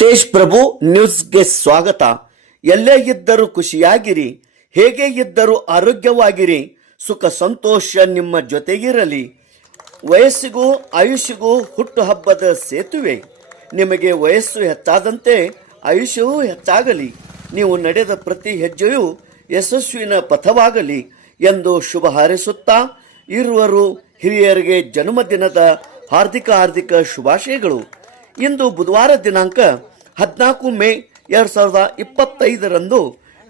ತೇಜ್ ಪ್ರಭು ನ್ಯೂಸ್ಗೆ ಸ್ವಾಗತ. ಎಲ್ಲೇ ಇದ್ದರೂ ಖುಷಿಯಾಗಿರಿ, ಹೇಗೆ ಇದ್ದರೂ ಆರೋಗ್ಯವಾಗಿರಿ, ಸುಖ ಸಂತೋಷ ನಿಮ್ಮ ಜೊತೆಗಿರಲಿ. ವಯಸ್ಸಿಗೂ ಆಯುಷ್ಯಗೂ ಹುಟ್ಟುಹಬ್ಬದ ಸೇತುವೆ. ನಿಮಗೆ ವಯಸ್ಸು ಹೆಚ್ಚಾದಂತೆ ಆಯುಷ್ಯವೂ ಹೆಚ್ಚಾಗಲಿ ನೀವು ನಡೆದ ಪ್ರತಿ ಹೆಜ್ಜೆಯೂ ಯಶಸ್ವಿನ ಪಥವಾಗಲಿ ಎಂದು ಶುಭ ಹಾರೈಸುತ್ತಾ, ಇರುವರು ಹಿರಿಯರಿಗೆ ಜನ್ಮದಿನದ ಹಾರ್ದಿಕ ಹಾರ್ದಿಕ ಶುಭಾಶಯಗಳು. ಇಂದು ಬುಧವಾರ ದಿನಾಂಕ ಹದಿನಾಲ್ಕು ಮೇ ಎರಡು ಸಾವಿರದ ಇಪ್ಪತ್ತೈದರಂದು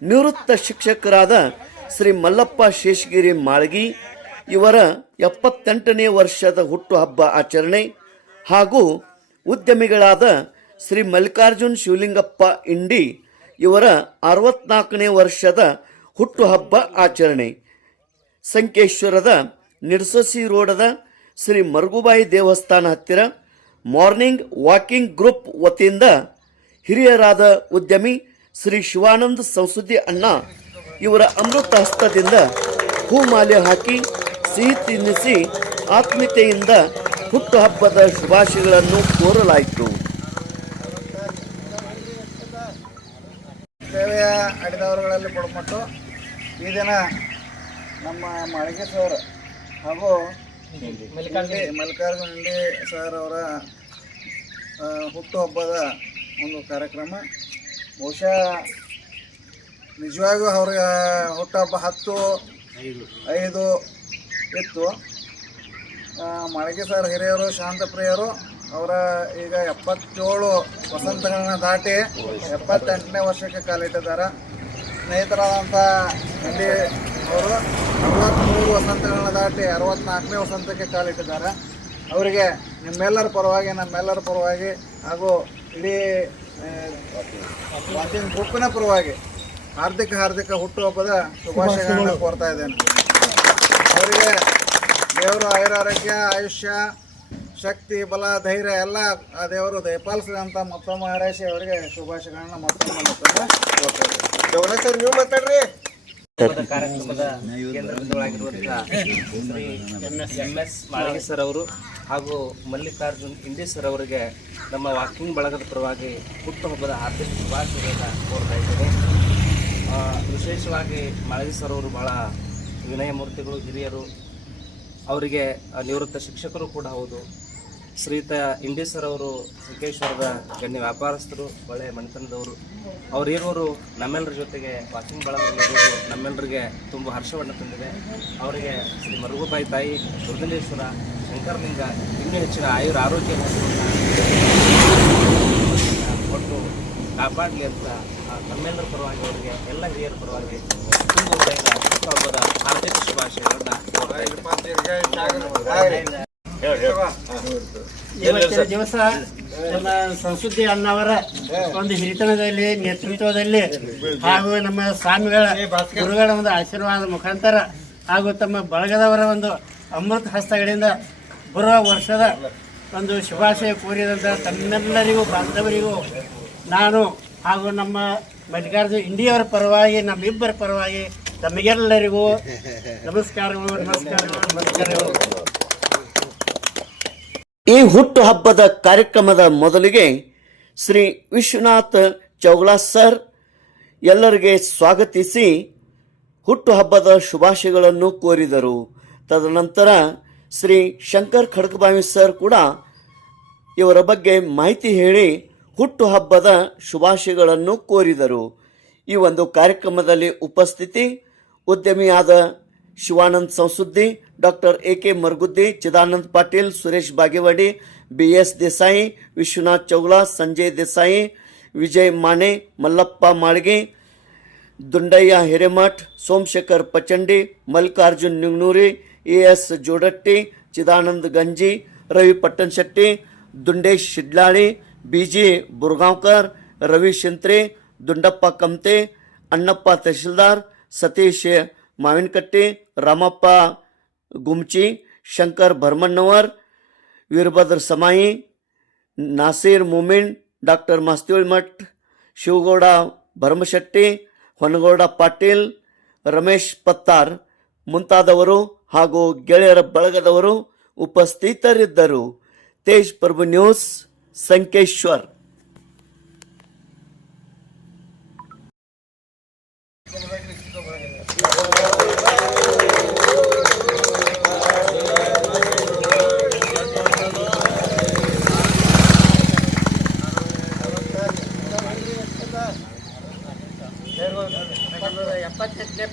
ನಿವೃತ್ತ ಶಿಕ್ಷಕರಾದ ಶ್ರೀ ಮಲ್ಲಪ್ಪ ಶೇಷಗಿರಿ ಮಾಳಗಿ ಇವರ ಎಪ್ಪತ್ತೆಂಟನೇ ವರ್ಷದ ಹುಟ್ಟುಹಬ್ಬ ಆಚರಣೆ ಹಾಗೂ ಉದ್ಯಮಿಗಳಾದ ಶ್ರೀ ಮಲ್ಲಿಕಾರ್ಜುನ್ ಶಿವಲಿಂಗಪ್ಪ ಇಂಡಿ ಇವರ ಅರವತ್ನಾಲ್ಕನೇ ವರ್ಷದ ಹುಟ್ಟುಹಬ್ಬ ಆಚರಣೆ. ಸಂಕೇಶ್ವರದ ನಿರ್ಸಸಿ ರೋಡದ ಶ್ರೀ ಮರುಗುಬಾಯಿ ದೇವಸ್ಥಾನ ಹತ್ತಿರ ಮಾರ್ನಿಂಗ್ ವಾಕಿಂಗ್ ಗ್ರೂಪ್ ವತಿಯಿಂದ ಹಿರಿಯರಾದ ಉದ್ಯಮಿ ಶ್ರೀ ಶಿವಾನಂದ ಸಂಸ್ಕೃತಿ ಅಣ್ಣ ಇವರ ಅಮೃತ ಹಸ್ತದಿಂದ ಹೂಮಾಲೆ ಹಾಕಿ ಸಿಹಿ ತಿನ್ನಿಸಿ ಆತ್ಮೀಯತೆಯಿಂದ ಹುಟ್ಟುಹಬ್ಬದ ಶುಭಾಶಯಗಳನ್ನು ಕೋರಲಾಯಿತು. ಸೇವೆಯ ಅಡಿದವರುಗಳಲ್ಲಿ ಕೊಡಮಟ್ಟು ಈ ದಿನ ನಮ್ಮ ಮಾಳಿಗೆ ಸರ್ ಹಾಗೂ ಮಲ್ಲಿಕಾರ್ಜುನ ಹಿಂಡಿ ಸರ್ ಅವರ ಹುಟ್ಟುಹಬ್ಬದ ಒಂದು ಕಾರ್ಯಕ್ರಮ. ಬಹುಶಃ ನಿಜವಾಗಿಯೂ ಅವ್ರಿಗೆ ಹುಟ್ಟಹಬ್ಬ ಹತ್ತು, ಐದು ಇತ್ತು. ಮಾಳಿಗೆ ಸರ್ ಹಿರಿಯರು ಶಾಂತಪ್ರಿಯರು ಅವರ ಈಗ ಎಪ್ಪತ್ತೇಳು ವಸಂತಗಳನ್ನ ದಾಟಿ ಎಪ್ಪತ್ತೆಂಟನೇ ವರ್ಷಕ್ಕೆ ಕಾಲಿಟ್ಟಿದ್ದಾರೆ ಸ್ನೇಹಿತರಾದಂಥ ಅಲ್ಲಿ ಅವರು ಅರವತ್ತ್ಮೂರು ವಸಂತಗಳನ್ನ ದಾಟಿ ಅರವತ್ತ್ನಾಲ್ಕನೇ ವಸಂತಕ್ಕೆ ಕಾಲಿಟ್ಟಿದ್ದಾರೆ ಅವರಿಗೆ ನಿಮ್ಮೆಲ್ಲರ ಪರವಾಗಿ, ನಮ್ಮೆಲ್ಲರ ಪರವಾಗಿ ಹಾಗೂ ಇಡೀ ವಾಕಿಂಗ್ ಗ್ರೂಪಿನ ಪರವಾಗಿ ಹಾರ್ದಿಕ ಹಾರ್ದಿಕ ಹುಟ್ಟುಹಬ್ಬದ ಶುಭಾಶಯಗಳನ್ನು ಕೋರ್ತಾ ಇದ್ದೇನೆ. ಅವರಿಗೆ ದೇವರು ಆಯುರಾರೋಗ್ಯ ಆಯುಷ್ಯ ಶಕ್ತಿ ಬಲ ಧೈರ್ಯ ಎಲ್ಲ ಆ ದೇವರು ದಯಪಾಲಿಸಿದೆ ಅಂತ ಮತ್ತೊಮ್ಮೆ ಹಾರೈಸಿ ಅವರಿಗೆ ಶುಭಾಶಯಗಳನ್ನ ಮತ್ತೊಮ್ಮೆ ಇದ್ದೇನೆ. ಸರ್ ನೀವು ಮಾತಾಡ್ರಿ. ಕಾರ್ಯಕ್ರಮದ ಮಾಳಿಗೆ ಸರ್ ಅವರು ಹಾಗೂ ಮಲ್ಲಿಕಾರ್ಜುನ್ ಇಂಡಿ ಸರ್ ಅವರಿಗೆ ನಮ್ಮ ವಾಕಿಂಗ್ ಬಳಗದ ಪರವಾಗಿ ಹುಟ್ಟುಹಬ್ಬದ ಹಾರ್ದಿಕ ಶುಭಾಶಯಗಳನ್ನು ಕೋರ್ತಾ ಇದ್ದೇನೆ. ವಿಶೇಷವಾಗಿ ಮಾಳಿಗೆ ಸರ್ ಅವರು ಭಾಳ ವಿನಯ ಮೂರ್ತಿಗಳು ಹಿರಿಯರು. ಅವರಿಗೆ ನಿವೃತ್ತ ಶಿಕ್ಷಕರು ಕೂಡ ಹೌದು. ಶ್ರೀಯುತ ಇಂಡಿ ಸರ್ ಅವರು ಸಂಕೇಶ್ವರದ ಗಣ್ಯ ವ್ಯಾಪಾರಸ್ಥರು, ಒಳ್ಳೆ ಮನೆತನದವರು. ಅವರಿರುವರು ನಮ್ಮೆಲ್ಲರ ಜೊತೆಗೆ ವಾಕಿಂಗ್ ಬಳಗದಲ್ಲಿರುವ ನಮ್ಮೆಲ್ಲರಿಗೆ ತುಂಬ ಹರ್ಷವನ್ನು ತಂದಿದೆ. ಅವರಿಗೆ ಶ್ರೀ ಮರುಗುಬಾಯಿ ತಾಯಿ ದುರ್ಗಲೇಶ್ವರ ಶಂಕರಲಿಂಗ ಇನ್ನೂ ಹೆಚ್ಚಿನ ಆಯುರ ಆರೋಗ್ಯ ಕೊಟ್ಟು ಕಾಪಾಡಲಿ ಅಂತ ನಮ್ಮೆಲ್ಲರ ಪರವಾಗಿ ಅವರಿಗೆ, ಎಲ್ಲ ಹಿರಿಯರ ಪರವಾಗಿ ತುಂಬ ಹಬ್ಬದ ಹಾರ್ದಿಕ ಶುಭಾಶಯಗಳನ್ನು. ಇವತ್ತಿನ ದಿವಸ ನಮ್ಮ ಸಂಸ್ಕೃತಿ ಅಣ್ಣವರ ಒಂದು ಹಿರಿತನದಲ್ಲಿ ನೇತೃತ್ವದಲ್ಲಿ ಹಾಗೂ ನಮ್ಮ ಸ್ವಾಮಿಗಳ ಗುರುಗಳ ಒಂದು ಆಶೀರ್ವಾದ ಮುಖಾಂತರ ಹಾಗೂ ತಮ್ಮ ಬಳಗದವರ ಒಂದು ಅಮೃತ ಹಸ್ತಗಳಿಂದ ಬರುವ ವರ್ಷದ ಒಂದು ಶುಭಾಶಯ ಕೋರಿದಂಥ ತಮ್ಮೆಲ್ಲರಿಗೂ ಬಾಂಧವರಿಗೂ ನಾನು ಹಾಗೂ ನಮ್ಮ ಮಲ್ಲಿಕಾರ್ಜುನ ಇಂಡಿಯವರ ಪರವಾಗಿ ನಮ್ಮಿಬ್ಬರ ಪರವಾಗಿ ತಮಗೆಲ್ಲರಿಗೂ ನಮಸ್ಕಾರಗಳು ನಮಸ್ಕಾರಗಳು ನಮಸ್ಕಾರಗಳು. ಈ ಹುಟ್ಟುಹಬ್ಬದ ಕಾರ್ಯಕ್ರಮದ ಮೊದಲಿಗೆ ಶ್ರೀ ವಿಶ್ವನಾಥ್ ಚೌಗ್ಲಾ ಸರ್ ಎಲ್ಲರಿಗೆ ಸ್ವಾಗತಿಸಿ ಹುಟ್ಟುಹಬ್ಬದ ಶುಭಾಶಯಗಳನ್ನು ಕೋರಿದರು. ತದನಂತರ ಶ್ರೀ ಶಂಕರ್ ಖಡ್ಗಬಾವಿ ಸರ್ ಕೂಡ ಇವರ ಬಗ್ಗೆ ಮಾಹಿತಿ ಹೇಳಿ ಹುಟ್ಟುಹಬ್ಬದ ಶುಭಾಶಯಗಳನ್ನು ಕೋರಿದರು. ಈ ಒಂದು ಕಾರ್ಯಕ್ರಮದಲ್ಲಿ ಉಪಸ್ಥಿತಿ ಉದ್ಯಮಿಯಾದ Shivanand ಸಂಸುದ್ದಿ doctor A K Marguddi Chidanand Patil Suresh Bagewadi B S Desai Vishwanath Chougla Sanjay Desai Vijay Mane Mallappa Malge Dundayya Hiremath Somashekhar Pachandi Mallikarjun Ningnuri A S Jodatti Chidanand Ganji Ravi Pattanshetti Dundesh Shidlali B G Burgaonkar Ravi Shintre Dundappa Kamte Annappa Tahsildar Satish Mavinakatti Ramappa Gumchi, Shankar Bharmannavar Veerabhadra Samayi, Nasir Mumin, doctor Mastil Math, Shivagouda Bharamashetti, Honagouda Patil, Ramesh Pattar ಮುಂತಾದವರು ಹಾಗೂ ಗೆಳೆಯರ ಬಳಗದವರು ಉಪಸ್ಥಿತರಿದ್ದರು. Tej Prabhu news, Sankeshwar.